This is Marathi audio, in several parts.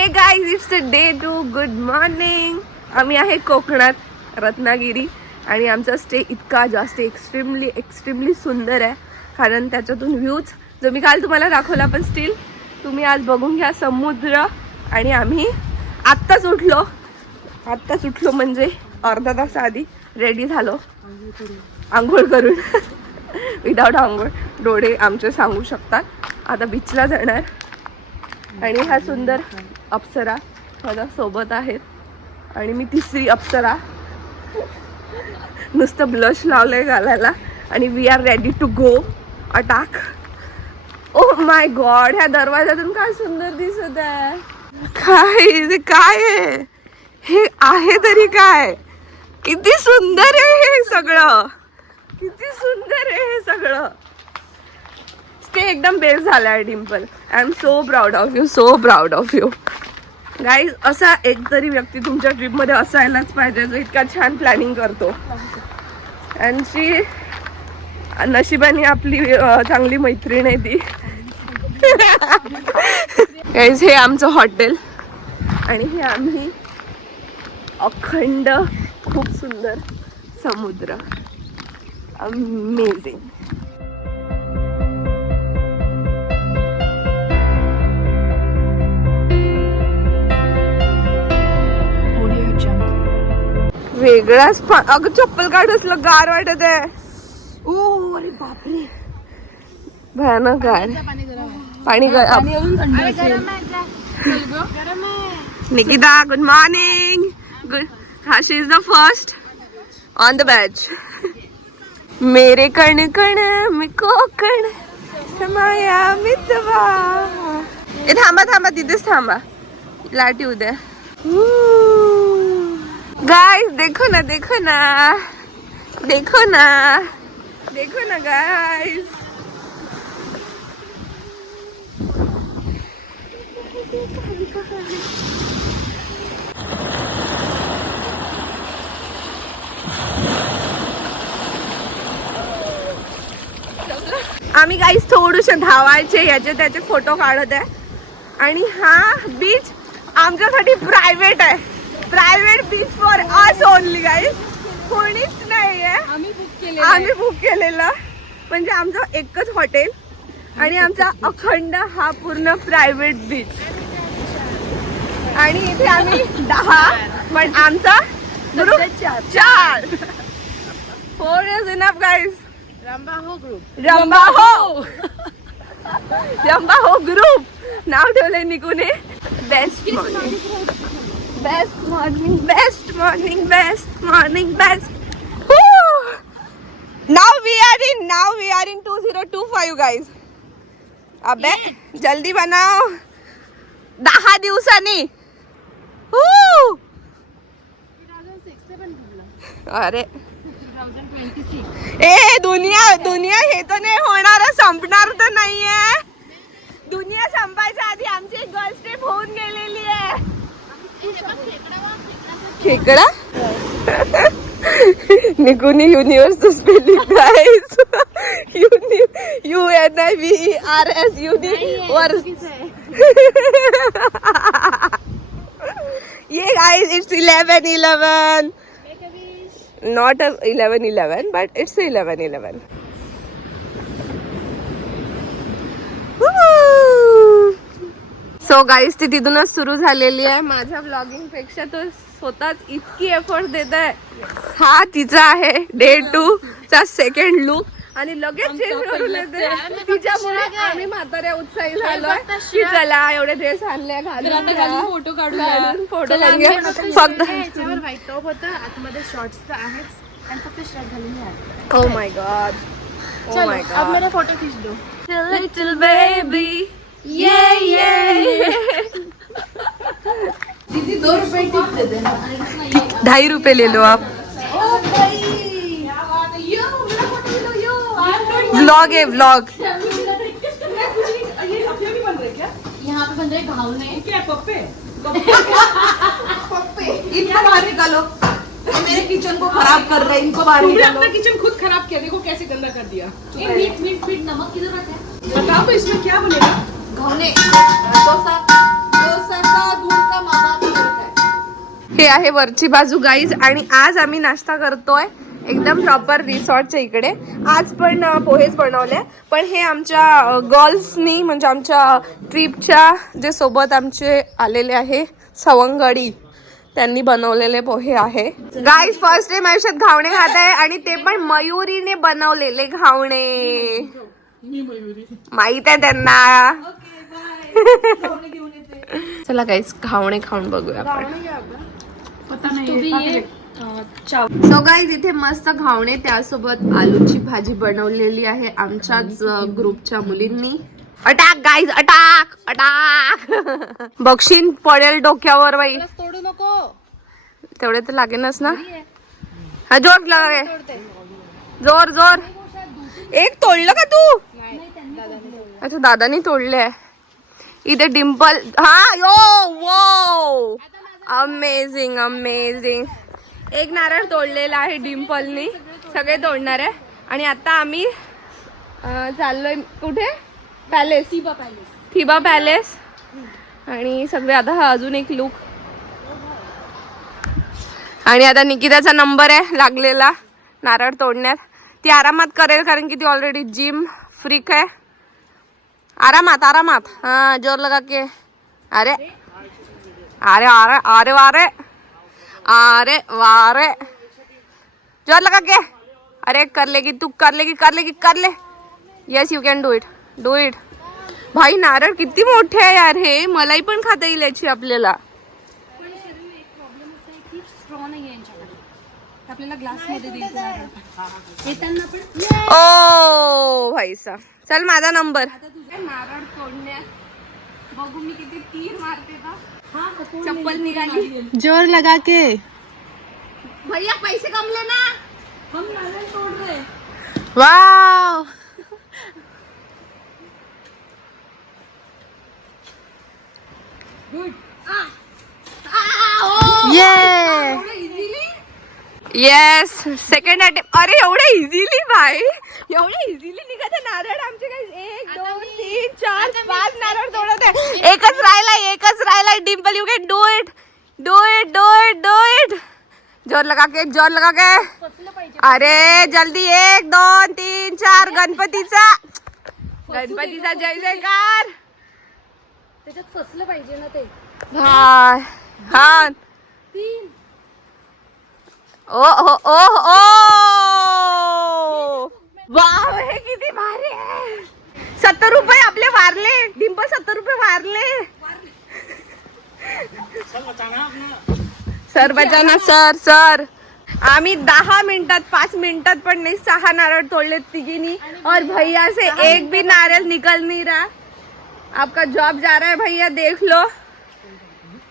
हे guys, it's day 2. Good morning. आम्ही आहे कोकणात, रत्नागिरी, आणि आमचा स्टे इतका जास्त एक्स्ट्रीमली सुंदर आहे. कारण त्याच्यातून व्ह्यूज जो मी काल तुम्हाला दाखवला, पण स्टील तुम्ही आज बघून घ्या समुद्र. आणि आम्ही आत्ताच उठलो म्हणजे अर्धा तास आधी रेडी झालो आंघोळ करून. विदाऊट आंघोळ डोळे आमचे सांगू शकतात. आता बीचला जाणार. आणि हा सुंदर अप्सरा माझ्या सोबत आहेत. आणि मी तिसरी अप्सरा. नुसतं ब्लश लावलंय गालाला. आणि we are ready to go attack. Oh my god, ह्या दरवाजातून काय सुंदर दिसत आहे. काय आहे हे? आहे तरी काय? किती सुंदर आहे हे सगळं. किती सुंदर आहे हे सगळं. स्टे एकदम बेस्ट झाला आहे Dimple. I am so proud of you guys. असा एक तरी व्यक्ती तुमच्या ट्रिपमध्ये असायलाच पाहिजे जो इतका छान प्लॅनिंग करतो. आणि नशिबाने आपली चांगली मैत्रीण आहे ती. गाईज, हे आमचं हॉटेल. आणि हे आम्ही अखंड खूप सुंदर समुद्र. अमेझिंग. वेगळाच. अगं चप्पल काढ, असलं गार वाटत आहे. ओ अरे बापरे, भयानक गार. पाणी निकिता, गुड मॉर्निंग. गुड. हा, she is the first on the batch. मेरे कण कण मी कोकण समाया मितवा. ए थांबा तिथेच थांबा, लाट येऊ द्या. गाइस देखो ना गाइस. आम्ही गाईस थोडेसे धावायचे, याचे त्याचे फोटो काढत आहे. आणि हा बीच आमच्यासाठी प्रायव्हेट आहे. Private beach for us only guys. कोणीच नाही आहे. आम्ही बुक केलेलं. म्हणजे आमचं एकच हॉटेल आणि आमचा अखंड हा पूर्ण प्रायव्हेट बीच. आणि इथे आम्ही 10, पण आमचा ग्रुप 4. 4 is enough guys. रंबाहो ग्रुप नाव ठेवलंय निकूने. Best morning. नाव वी आर इन 2025 गाइस. अबे जल्दी बनाओ. 10 दिवसांनी. अरे ए दुनिया हे तर नाही होणार, संपणार तर नाहीये. दुनिया संपायच्या आधी आमची एक गर्ल्स ट्रिप होऊन गेलेली आहे. खेकडा. निकुनी universe spelling guys. UNIVERS universe. Yay guys, it's 11:11. Not 11:11, but it's 11:11. So guys, ती तिथूनच सुरू झालेली आहे. माझ्या ब्लॉगिंग पेक्षा तो स्वतःच इतकी एफर्ट देत आहे. हा तिचा आहे डे 2 चा सेकंड लुक. आणि लगेच चेंज करून येते. तिच्यामुळे आम्ही म्हाताऱ्या उत्साही झालोय की चला एवढे ड्रेस आणले, फोटो काढूया. फक्त व्हाईट टॉप होतं, आतमध्ये शॉर्ट्स तर आहेच आणि फक्त शर्ट घालून आहे. Oh my God. अब मेरा फोटो खींच दो. Little baby. ये दीदी 2 रुपए टिप दे देना. 2.5 रुपए ले लो आप. व्लॉग है व्लॉग. यहाँ पे बन रहे घावने. क्या पप्पे? इतना बाहर निकालो. मेरे किचन को खराब कर रहे हैं. इनको बाहर तुमने निकालो. अपना किचन खुद खराब किया, देखो कैसे गंदा कर दिया. मीट नमक किधर रखा है? बताओ तो इसमें क्या बनेगा? घावने. डोसा का दूध हे आहे वरची बाजू गाईज. आणि आज आम्ही नाश्ता करतोय एकदम प्रॉपर रिसॉर्टच्या इकडे. आज पण पोहेच बनवले, पण हे आमच्या गर्ल्सनी म्हणजे आमच्या ट्रिपच्या जे सोबत आमचे आलेले आहे सवंगडी त्यांनी बनवलेले पोहे आहे. गाईज फर्स्ट टाइम आयुष्यात घावणे खात आहे आणि ते पण मयुरीने बनवलेले घावणे. माहित आहे त्यांना. चला गाईज घावणे खाऊन बघूया आपण. सो गाईज इथे मस्त घावणे त्यासोबत आलूची भाजी बनवलेली आहे आमच्याच ग्रुपच्या मुलींनी. Attack guys attack attack. बक्षीन पडेल डोक्यावर बाई. तोडू नको. तेवढे तर लागेनच ना. हा जोर लागे जोर जोर. एक तोडलं का तू? अच्छा दादानी तोडले. इथे डिम्पल. हा यो वो अमेझिंग अमेझिंग. एक नारळ तोडलेला आहे डिम्पलनी. सगळे तोडणार आहे. आणि आता आम्ही चाललोय कुठे? पॅलेस. थिबा पॅलेस. आणि सगळे आता हा अजून एक लुक. आणि आता निकिताचा नंबर आहे लागलेला नारळ तोडण्यात. ती आरामात करेल कारण की ती ऑलरेडी जिम फ्रीक आहे. आरामात आरामात. हाँ जोर लगा के. अरे अरे अरे अरे वारे अरे वारे. जोर लगा के. अरे कर लेगी तू. कर लेगी कर लेगी कर ले. Yes you can do it do it. भाई नारळ किती मोठे आहे यार. हे मलाही पण खाता येईल याची आपल्याला. आपल्याला ग्लास मध्ये देईल येताना पण. ओ भाईसा चल माझा नंबर. नारळ तोडण्यात बघू मी किती तीर मारते ना. चप्पल निघाली. जोर लगा के. भैया पैसे कमले ना. हम नारळ तोड़ रहे. वाव. Yes second attempt. अरे एवढे इझिली भाई. एवढे इझिली निघत आहे नारळ आमचे. काही 1 2 3 4 5 नारळ तोडत आहे. एकच राहिलाय Dimple. You can do it do it do it do it. जोर लगा के जोर लगा के. अरे जल्दी 1 2 3 4. गणपतीचा जय जयकार. त्याच्यात फसलं पाहिजे ना ते. हा हा. 3. ओ ओ ओ ओ वाव. हे किती भारी आहे. 70 रुपये आपले वारले. डिंपल 70 रुपये वारले. सर बचाना सर सर. आम्ही 10 मिनिटात 5 मिनिटात पण नाही 6 नारळ तोडले तिघींनी. और भैया से एक भी नारियल निकल नहीं रहा. आपका जॉब जा रहा है भैया देख लो.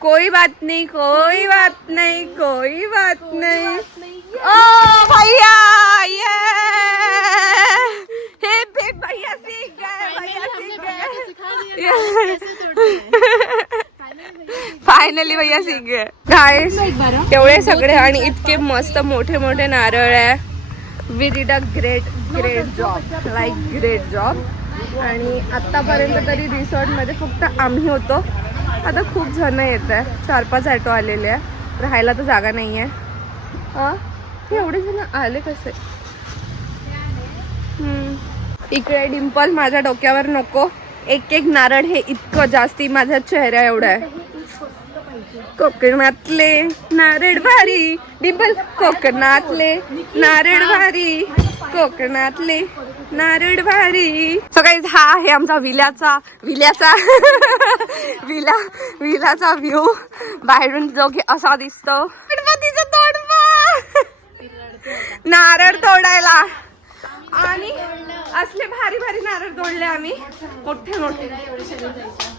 कोई बात नहीं कोई बात नहीं कोई बात नहीं. ओ भैया ये हे भैया सीख गए. भैया सीख गए. फायनली भैया सीख गए. गाइस तेवढे सगळे आणि इतके मस्त मोठे मोठे नारळ आहे. We did a great job like great job. आणि आतापर्यंत तरी रिसॉर्ट मध्ये फक्त आम्ही होतो. आता खूप जण येत आहे. 4-5 ऑटो आलेले आहे. राहायला तर जागा नाही आहे. हे एवढे जण आले कसे. इकडे डिंपल माझ्या डोक्यावर नको. एक एक नारळ हे इतकं जास्ती माझ्या चेहऱ्या एवढा आहे. कोकणातले नारळ भारी. डिंपल कोकणातले नारळ भारी. कोकणातले नारळ भारी. सो गाईज हा आहे आमचा विल्याचा व्ह्यू. बाहेरून जो की असा दिसतो. गणपतीचा तोडपा नारळ तोडायला. आणि असले भारी भारी नारळ तोडले आम्ही मोठे मोठे.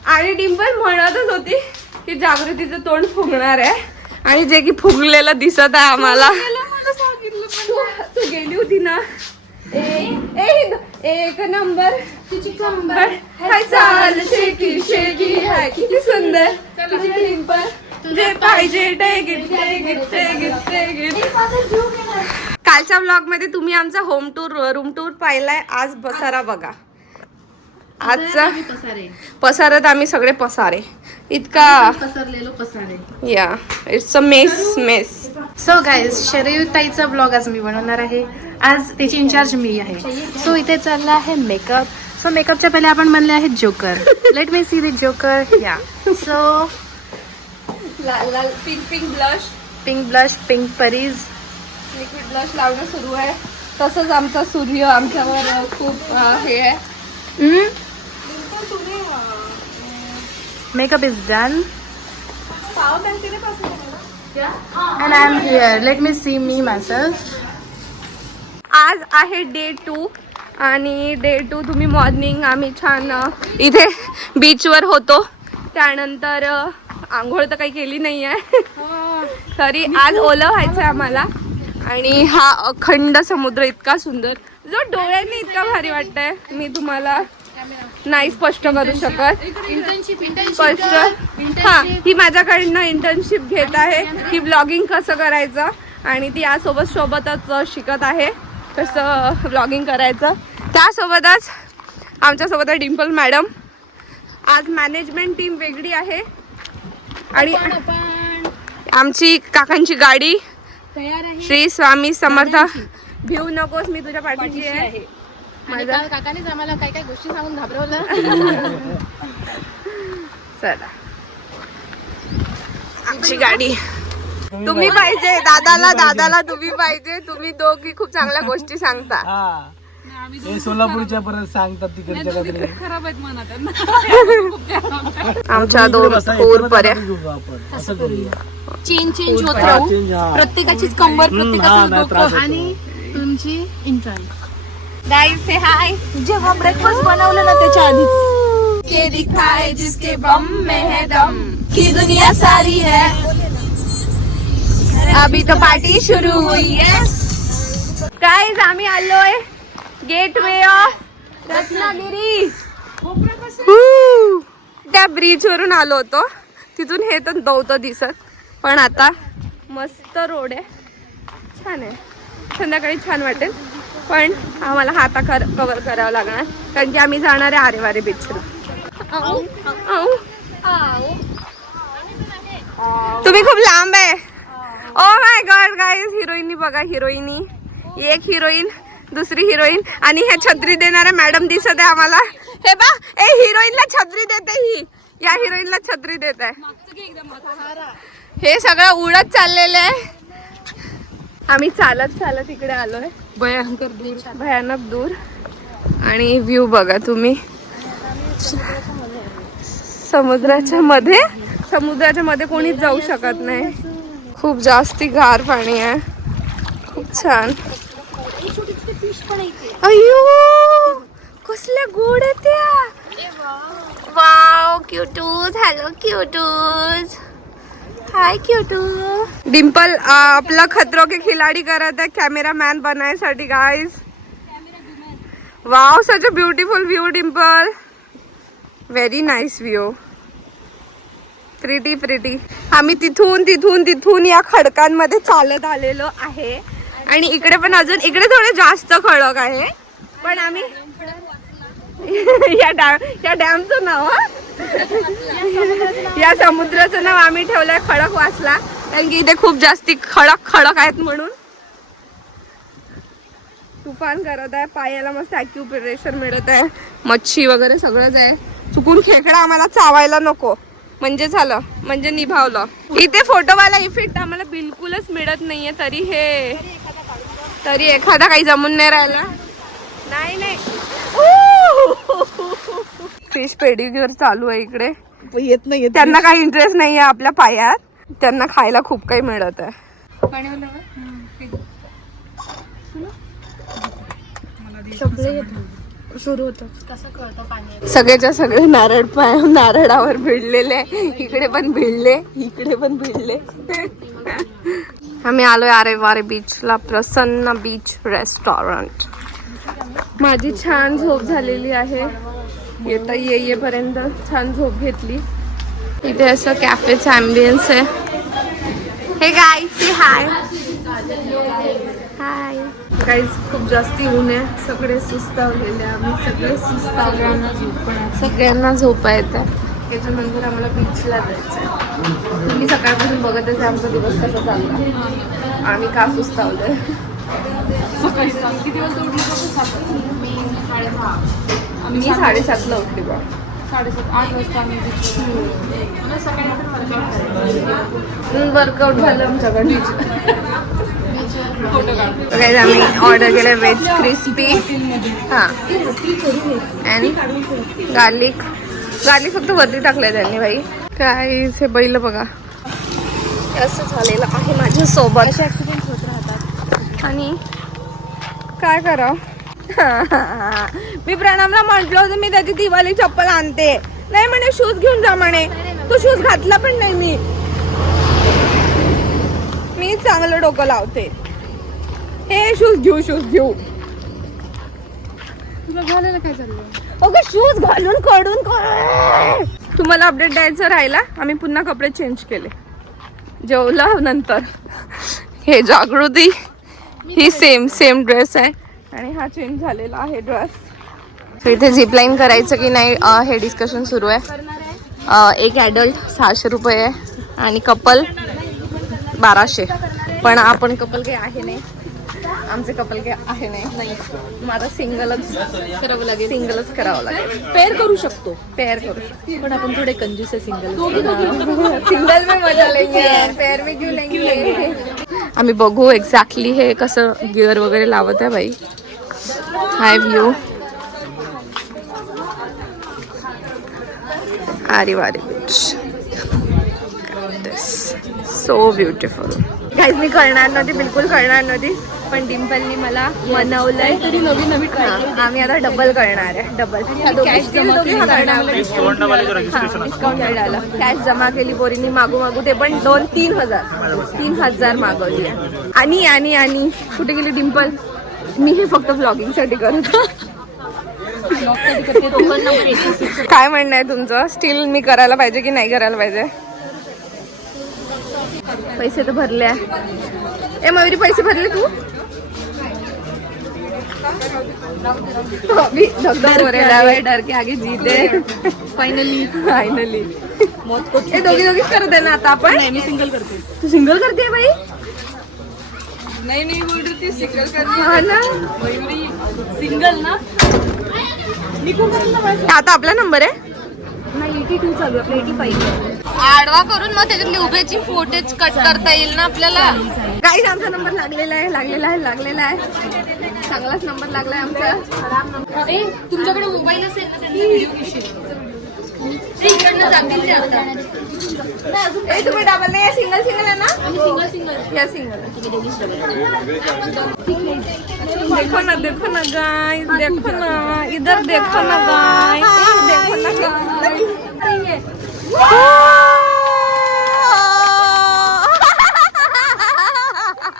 आणि डिंपल म्हणतच होती की जागृतीचं तोंड फुगणार आहे. आणि जे की फुगलेलं दिसत आहे आम्हाला. तू गेली होती ना. एक नंबर तिची कंबर हाय चाल शेकी शेकी हाय किती सुंदर तुझी डिंपल जे पाहिजे टेगिट टेगिट टेगिट टेगिट. कालच्या ब्लॉग मध्ये तुम्ही आमचा होम टूर रूम टूर पाहिलाय. आज बसारा बघा. आजचा पसारे पसारात आम्ही सगळे पसारे इतका पसरलेलो पसारे. Yeah it's a mess. So guys Sharayu ताईचा ब्लॉग आज मी बनवणार आहे. आज त्याची इंचार्ज मी आहे. सो इथे चालला आहे मेकअप. सो मेकअपच्या पहिले आपण बनले आहेत joker. Let me see the joker. या सो लाल लाल pink blush, pink blush, pink Pareez, liquid blush लावणं सुरू आहे. तसंच आमचा सूर्य आमच्यावर खूप हे आहे. Makeup is done and I am here. Let me see me myself. आज आहे डे 2 आणि डे 2 तुम्ही मॉर्निंग आम्ही छान इथे बीचवर होतो. त्यानंतर आंघोळ तर काही केली नाही आहे तरी आज ओलं व्हायचं आम्हाला. आणि हा अखंड समुद्र इतका सुंदर जो डोळ्यांनी इतका भारी वाटतंय. मी तुम्हाला नाही स्पष्ट करू शकत. स्पष्ट हा ही माझ्याकडनं इंटर्नशिप घेत आहे की ब्लॉगिंग कसं करायचं आणि ती सोबतच शिकत आहे कसं ब्लॉगिंग करायचं. त्यासोबतच आमच्यासोबत आहे डिम्पल मॅडम. आज मॅनेजमेंट टीम वेगळी आहे आणि आमची काकांची गाडी श्री स्वामी समर्थ. भिऊ नकोस मी तुझ्या पाठीशी आहे. काकानेच आम्हाला काय काय गोष्टी सांगून घाबरवलं. चला आमची गाडी. तुम्ही पाहिजे दादाला तुम्ही पाहिजे. तुम्ही दोघी खूप चांगल्या गोष्टी सांगता. सोलापूरच्या परत सांगतात तिकडच्या खराब आहेत म्हणा त्यांना. आमच्या दोन थोर पर्या चेंज होत राहू. प्रत्येकाचीच कंबर, प्रत्येकाचं डोकं आणि तुमची इंटर्न. गाइस से हाय. जेव्हा ब्रेकफास्ट बनवलं ना त्याच्या आधीच के दिखाए जिसके बम में है दम की दुनिया सारी है. अभी तो पार्टी शुरू हुई है. गाइस आम्ही आलोय गेटवे ऑफ रत्नागिरी. त्या ब्रिज वरून आलो होतो तिथून हे तर नव्हतं दिसत पण आता मस्त रोड आहे. छान आहे. संध्याकाळी छान वाटेल पण आम्हाला हा आता कव्हर करावं लागणार कारण की आम्ही जाणार आहे आरेवारे बीचला. तुम्ही खूप लांब आहे. ओ माय गॉड गाईज हिरोईनी बघा. हिरोईनी एक हिरोईन दुसरी हिरोईन आणि हे छत्री देणाऱ्या मॅडम दिसत आहे आम्हाला. हे बा ए हिरोईनला छत्री देते ही. या हिरोईनला छत्री देत आहे. हे सगळं उडत चाललेलं आहे. आम्ही चालत इकडे आलोय. भयानक दूर आणि व्ह्यू बघा तुम्ही. समुद्राच्या मध्ये कोणीच जाऊ शकत नाही. खूप जास्ती गार पाणी आहे. खूप छान. अय्यो कसल्या गोड आहेत त्या. Wow cuties. Hello cuties. Hi cutie. Dimple आपला खतरो के खिलाडी करत आहे कॅमेरामॅन बनायसाठी guys. Wow such a beautiful view Dimple. Very nice view. Pretty. आम्ही तिथून या खडकांमध्ये चालत आलेलो आहे आणि इकडे पण अजून इकडे थोडे जास्त खडक आहे पण आम्ही या डॅमचं नाव या समुद्राचं नाव आम्ही ठेवलंय खडक वाचला कारण की इथे खूप जास्ती खडक आहेत म्हणून. तुफान करत आहे. पायाला मस्त ॲक्युप्रेशर मिळत आहे. मच्छी वगैरे सगळंच आहे. चुकून खेकडा आम्हाला चावायला नको म्हणजे झालं म्हणजे निभावलं. इथे फोटोवाला इफेक्ट आम्हाला बिलकुलच मिळत नाहीये तरी एखादा काही जमून नाही राहिला. नाही फिश पेडिक्युअर चालू आहे इकडे. येत नाही त्यांना काही इंटरेस्ट नाही आहे आपल्या पायात. त्यांना खायला खूप काही मिळत आहे. सुरू होतं कसं कळतं पाणी. सगळेच्या सगळे नारळावर भिडलेले. इकडे पण भिडले. आम्ही आलोय आरेवारे बीचला. प्रसन्न बीच रेस्टॉरंट. माझी छान झोप झालेली आहे. येईपर्यंत छान झोप घेतली. इथे असं कॅफेचा ॲम्बियन्स आहे. हे गाईज से हाय. काहीच खूप जास्ती ऊन आहे, सगळे सुस्तावलेले, आम्ही सगळे सगळ्यांना झोपा येत आहे. त्याच्यानंतर आम्हाला बीचला जायचं आहे. तुम्ही सकाळपासून बघतच आहे आमचा दिवस कसा चालला, आम्ही का सुस्तावलोय. किती वाजता उठली मी 7:30ला उठली बा. 8 वाजता आम्ही वर्कआउट झालं आमच्याकडे. फोटो काढ. काही आम्ही ऑर्डर केलं व्हेज क्रिस्पी हां अँड गार्लिक फक्त वरती टाकलंय त्यांनी. भाई काय हे बैल बघा, असं झालेलं आहे माझ्यासोबत. असे ऍक्सिडेंट होत राहतात. आणि काय करावं. मी प्रणमला म्हटलं होतं मी त्याची दिवाळी चप्पल आणते, नाही म्हणे शूज घेऊन जा म्हणे. तो शूज घातला पण नाही. मी चांगलं डोकं लावते. हे शूज घेऊ तुला झालेलं काय चाललं? ओके शूज घालून कडून तुम्हाला अपडेट द्यायचं राहिला. आम्ही पुन्हा कपडे चेंज केले जेवला नंतर. हे जागृती ही सेम ड्रेस आहे आणि हा चेंज झालेला आहे ड्रेस. इथे झिपलाईन करायचं की नाही हे डिस्कशन सुरू आहे. एक ॲडल्ट 600 रुपये आहे आणि कपल 1200. पण आपण कपल काही आहे नाही, आमचे कपल काही आहे नाही. माझा सिंगलच करावं लागेल. पेअर करू शकतो, पण आपण थोडे कंजूस आहे सिंगल. सिंगल में मजा लेंगे, पेअर में क्यों लेंगे. आम्ही बघू एक्झॅक्टली हे कसं गिअर वगैरे लावत आहे. बाई हाय view Aareware beach, so beautiful. काहीच मी करणार नव्हती, बिलकुल करणार नव्हती, पण डिम्पलनी मला मनवलंय. तरी नवीन आम्ही आता डबल करणार आहे. डिस्काउंट मिळालं. कॅश जमा केली पोरींनी मागू ते पण 3,000 मागवली आहे. आणि कुठे गेली डिम्पल. मी हे फक्त व्लॉगिंग साठी करत. काय म्हणणं आहे तुमचं. स्टील मी करायला पाहिजे की नाही करायला पाहिजे. पैसे तर भरले आहे. ए मयुरी पैसे भरले तू. अभी डर के आगे जीते. फायनली दोघीच करत आहे ना आता आपण. मी सिंगल करते. तू सिंगल करते बाई. नाही बोल रही थी सिंगल करते. हा ना, मयुरी सिंगल ना. आता आपला नंबर आहे. नाही 82 चालू आपलं 85. आडवा करून मग त्याच्यातली उभ्याची फोटेज कट करता येईल ना आपल्याला. काही आमचा नंबर लागलेला आहे. चांगलाच नंबर लागलाय आमचा. तुमच्याकडे मोबाईल असेल ना, त्यांनी व्हिडिओ घेशील. इकडनं जातील ते आता. तुम्ही डबल नाही, सिंगल आहे ना. सिंगल या सिंगल. देखो ना गाइस, देखो ना इधर, देखो ना गाइस, देखो ना गाइस.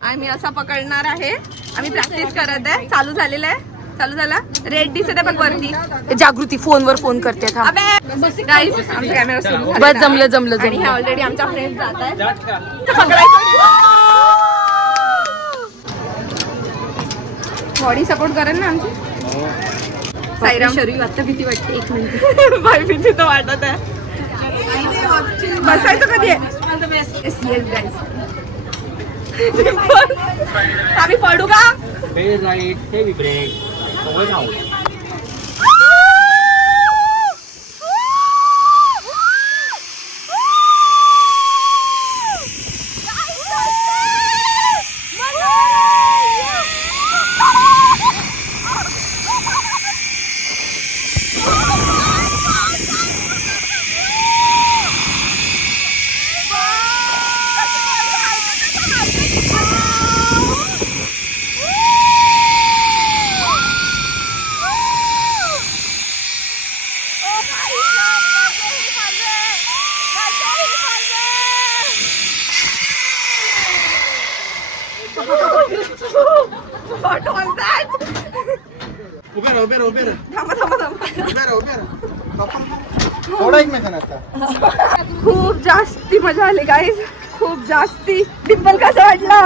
आम्ही असा पकडणार आहे. आम्ही प्रॅक्टिस करत आहे. चालू झाला. रेड दिसत आहे बघ वरती. जागृती फोनवर फोन करते. गाईस आमचा कॅमेरा सुरू झाला. जमलं आणि हे ऑलरेडी आमच्या फ्रेंड जात आहे. बॉडी सपोर्ट करेल ना आमची. साईराम शरीर आता भीती वाटते. 1 मिनिट. बाय भीती तर वाटत आहे. बसायचं कधी आहे. आम्ही पडू का. खूप जास्ती मजा आली गाईज. खूप जास्ती. डिंपल कसं वाटलं?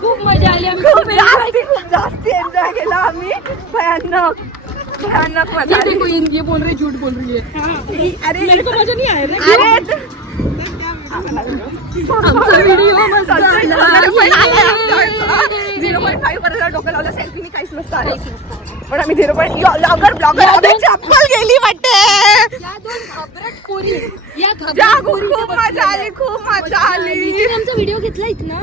खूप मजा आली. आम्ही खूप जास्ती एन्जॉय केला आम्ही. भयानक मजा आली. ये बोल रही झूठ बोल रही है. अरे मेरे को मजा नहीं आया रे. अरे आमचा व्हिडिओ मस्त आला. 0.5 पर्यंत डोकं लावलं. सेल्फीनी काहीच नसतं आलं. पण आम्ही 0.5 ब्लॉगर चप्पल गेली वाटते. या दोन घाबरट पोरी. या जा, घाबरट खूप पोरी मजा आली. खूप मजा आली. आमचा व्हिडिओ घेतलाय ना.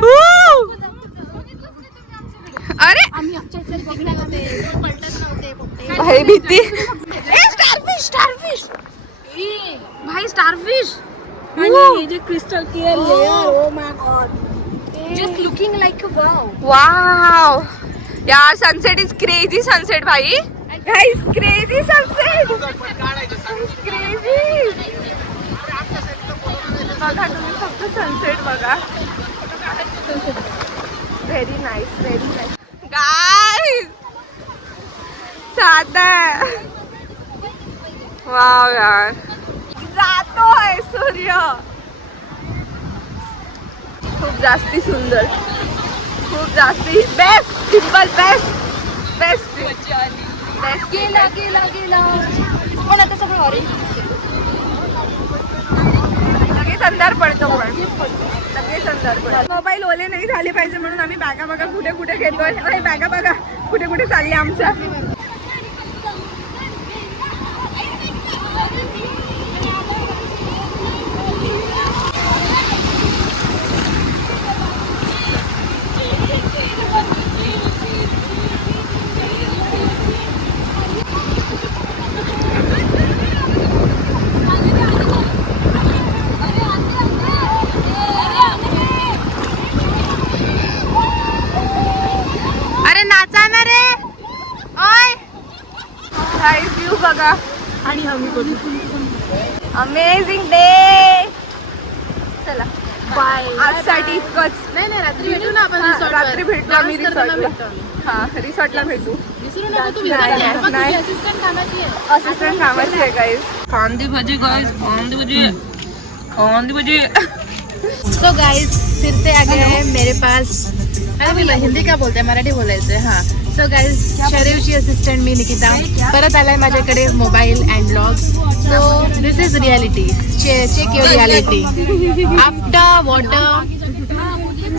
अरे आम्ही आमच्या बघणार होते. पलटत नव्हते. भाई भीती. स्टारफिश भाई स्टारफिश. आणि जे crystal clear layer. Oh my God. Just looking like a wow. Wow यार, सनसेट इज क्रेझी. सनसेट भाई, गाइस क्रेझी सनसेट. क्रेझी. बघा तुम्ही फक्त सनसेट बघा. Very nice guys. साधा. वाव यार, जातोय सूर्य. खूप जास्ती सुंदर. खूप जास्ती बेस्ट. Simple best. गेला पण आता सगळं ऑरेंज. लगेच अंधार पडतो. लगेच अंधार पडतो. मोबाईल ओले नाही झाले पाहिजे म्हणून आम्ही बॅगा बघा कुठे घेतोय. आणि बॅगा बघा कुठे चालली आमच्या. व्ह्यू बघा. आणि आम्ही अमेझिंग डे. चला बाय. आजसाठी इतकंच. नाही रात्री भेटू ना आपण resort वर. रात्री भेटू आम्ही Dance करताना रिसॉर्टला. भेटू आम्ही. हा रिसॉर्टला भेटू. विसरू नको तू. नाही, विसरू नको. नाही. तुझी assistant कामाची आहे. असिस्टंट कामाची आहे गाईज. कांदे भजी गाईज. सो गाइस फिर से आ गए हैं मेरे पास. अरे मी हिंदी का बोलते मराठी बोलायचंय. हा सो गाइस, शरीवची असिस्टंट मी निकिता परत आलाय माझ्याकडे mobile and blog. So this is reality. Check your reality. After water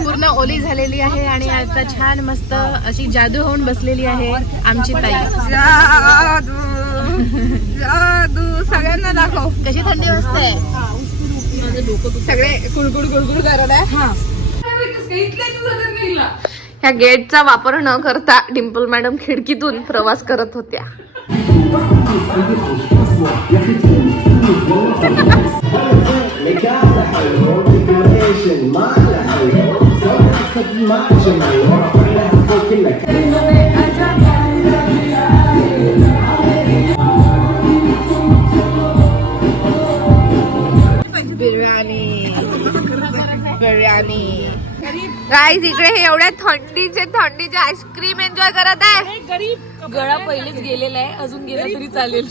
पूर्ण ओली झालेली आहे आणि आता छान मस्त अशी जादू होऊन बसलेली आहे आमची ताई. जादू सगळ्यांना दाखव. कशी थंडी वाजते. सगळे गुडगुड करत आहे. ह्या गेटचा वापर न करता डिंपल मॅडम खिडकीतून प्रवास करत होत्या. बिर्याणी. गाईज इकडे हे एवढ्या थंडीचे आईस्क्रीम एन्जॉय करत आहे. गरीब गळा पहिलेच गेलेला आहे. अजून गेला तरी चालेल.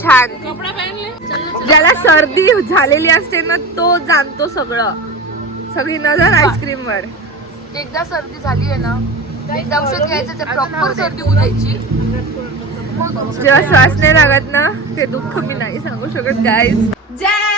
छान. कपडा पहनले. ज्याला सर्दी झालेली असते ना तो जाणतो सगळं. सगळी नजर आईस्क्रीम वर. एकदा सर्दी झाली आहे ना, एकदा औषध घ्यायचं ते प्रॉपर सर्दी होऊन जायची. जेव्हा श्वास नाही लागत ना ते दुःख मी नाही सांगू शकत गाईज. जय